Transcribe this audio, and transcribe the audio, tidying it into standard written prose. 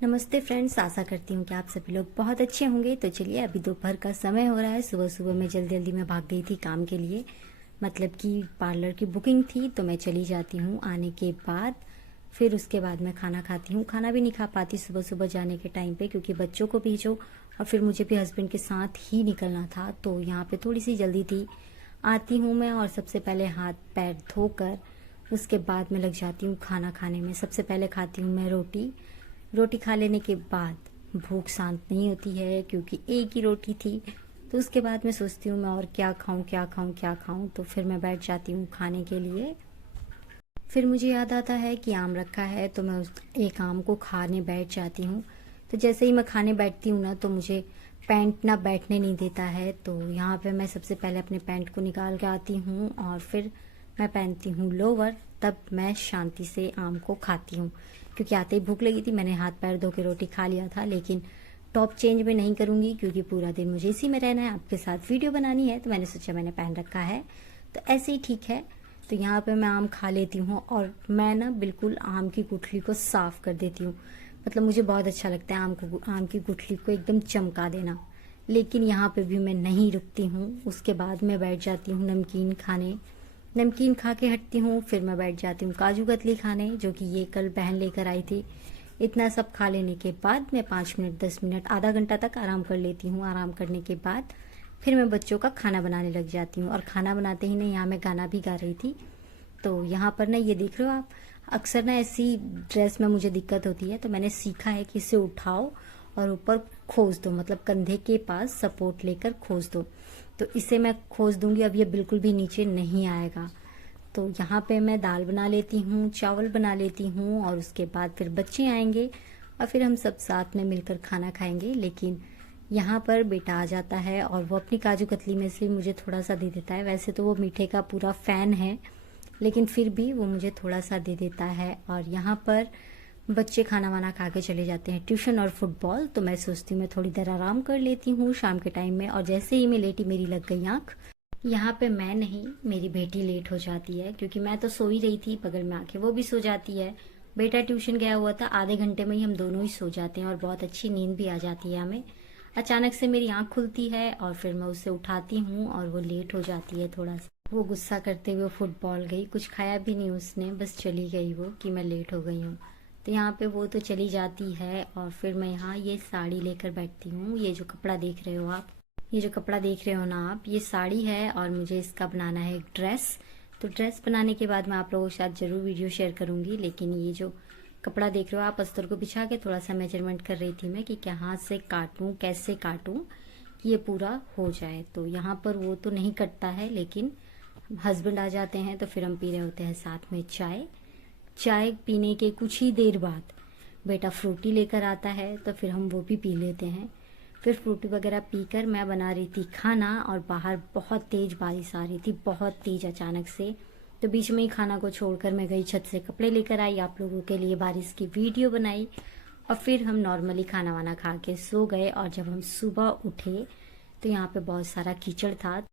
नमस्ते फ्रेंड्स, आशा करती हूँ कि आप सभी लोग बहुत अच्छे होंगे। तो चलिए, अभी दोपहर का समय हो रहा है। सुबह सुबह मैं जल्दी जल्दी में भाग गई थी काम के लिए, मतलब कि पार्लर की बुकिंग थी। तो मैं चली जाती हूँ आने के बाद, फिर उसके बाद मैं खाना खाती हूँ। खाना भी नहीं खा पाती सुबह सुबह जाने के टाइम पे, क्योंकि बच्चों को भेजो और फिर मुझे भी हस्बैंड के साथ ही निकलना था। तो यहाँ पे थोड़ी सी जल्दी थी। आती हूँ मैं और सबसे पहले हाथ पैर धोकर उसके बाद मैं लग जाती हूँ खाना खाने में। सबसे पहले खाती हूँ मैं रोटी। रोटी खा लेने के बाद भूख शांत नहीं होती है, क्योंकि एक ही रोटी थी। तो उसके बाद मैं सोचती हूँ मैं और क्या खाऊं क्या खाऊं क्या खाऊं। तो फिर मैं बैठ जाती हूँ खाने के लिए। फिर मुझे याद आता है कि आम रखा है, तो मैं उस एक आम को खाने बैठ जाती हूँ। तो जैसे ही मैं खाने बैठती हूँ ना, तो मुझे पैंट ना बैठने नहीं देता है। तो यहाँ पे मैं सबसे पहले अपने पैंट को निकाल के आती हूँ और फिर मैं पहनती हूँ लोअर। तब मैं शांति से आम को खाती हूँ, क्योंकि आते ही भूख लगी थी। मैंने हाथ पैर धो के रोटी खा लिया था, लेकिन टॉप चेंज में नहीं करूँगी, क्योंकि पूरा दिन मुझे इसी में रहना है, आपके साथ वीडियो बनानी है। तो मैंने सोचा मैंने पहन रखा है तो ऐसे ही ठीक है। तो यहाँ पे मैं आम खा लेती हूँ और मैं ना बिल्कुल आम की गुठली को साफ कर देती हूँ। मतलब मुझे बहुत अच्छा लगता है आम की गुठली को एकदम चमका देना। लेकिन यहाँ पे भी मैं नहीं रुकती हूँ। उसके बाद मैं बैठ जाती हूँ नमकीन खाने। नमकीन खा के हटती हूँ, फिर मैं बैठ जाती हूँ काजू कतली खाने, जो कि ये कल बहन लेकर आई थी। इतना सब खा लेने के बाद मैं 5 मिनट 10 मिनट आधा घंटा तक आराम कर लेती हूँ। आराम करने के बाद फिर मैं बच्चों का खाना बनाने लग जाती हूँ। और खाना बनाते ही नहीं, यहाँ मैं गाना भी गा रही थी। तो यहाँ पर ना ये देख रहे हो आप, अक्सर ना ऐसी ड्रेस में मुझे दिक्कत होती है। तो मैंने सीखा है कि इसे उठाओ और ऊपर खोस दो, मतलब कंधे के पास सपोर्ट लेकर खोस दो। तो इसे मैं खोस दूंगी, अब ये बिल्कुल भी नीचे नहीं आएगा। तो यहाँ पे मैं दाल बना लेती हूँ, चावल बना लेती हूँ, और उसके बाद फिर बच्चे आएंगे और फिर हम सब साथ में मिलकर खाना खाएंगे। लेकिन यहाँ पर बेटा आ जाता है और वो अपनी काजू कतली में से मुझे थोड़ा सा दे देता है। वैसे तो वो मीठे का पूरा फ़ैन है, लेकिन फिर भी वो मुझे थोड़ा सा दे देता है। और यहाँ पर बच्चे खाना वाना खा के चले जाते हैं ट्यूशन और फुटबॉल। तो मैं सोचती हूँ मैं थोड़ी देर आराम कर लेती हूँ शाम के टाइम में। और जैसे ही मैं लेटी, मेरी लग गई आँख। यहाँ पे मैं नहीं, मेरी बेटी लेट हो जाती है, क्योंकि मैं तो सो ही रही थी बगल में आके, वो भी सो जाती है। बेटा ट्यूशन गया हुआ था, आधे घंटे में ही हम दोनों ही सो जाते हैं और बहुत अच्छी नींद भी आ जाती है हमें। अचानक से मेरी आंख खुलती है और फिर मैं उसे उठाती हूँ और वो लेट हो जाती है थोड़ा सा। वो गुस्सा करते हुए फुटबॉल गई, कुछ खाया भी नहीं उसने, बस चली गई वो कि मैं लेट हो गई हूँ। तो यहाँ पे वो तो चली जाती है और फिर मैं यहाँ ये साड़ी लेकर बैठती हूँ। ये जो कपड़ा देख रहे हो आप, ये जो कपड़ा देख रहे हो ना आप, ये साड़ी है और मुझे इसका बनाना है एक ड्रेस। तो ड्रेस बनाने के बाद मैं आप लोगों के साथ जरूर वीडियो शेयर करूंगी। लेकिन ये जो कपड़ा देख रहे हो आप, अस्तर को बिछा के थोड़ा सा मेजरमेंट कर रही थी मैं कि क्या हाथ से काटूं, कैसे काटूं कि ये पूरा हो जाए। तो यहाँ पर वो तो नहीं कटता है, लेकिन हस्बैंड आ जाते हैं तो फिर हम पी रहे होते हैं साथ में चाय। चाय पीने के कुछ ही देर बाद बेटा फ्रूटी लेकर आता है, तो फिर हम वो भी पी लेते हैं। फिर फ्रूटी वगैरह पीकर मैं बना रही थी खाना, और बाहर बहुत तेज बारिश आ रही थी, बहुत तेज अचानक से। तो बीच में ही खाना को छोड़कर मैं गई छत से कपड़े लेकर आई, आप लोगों के लिए बारिश की वीडियो बनाई, और फिर हम नॉर्मली खाना वाना खा के सो गए। और जब हम सुबह उठे तो यहाँ पे बहुत सारा कीचड़ था।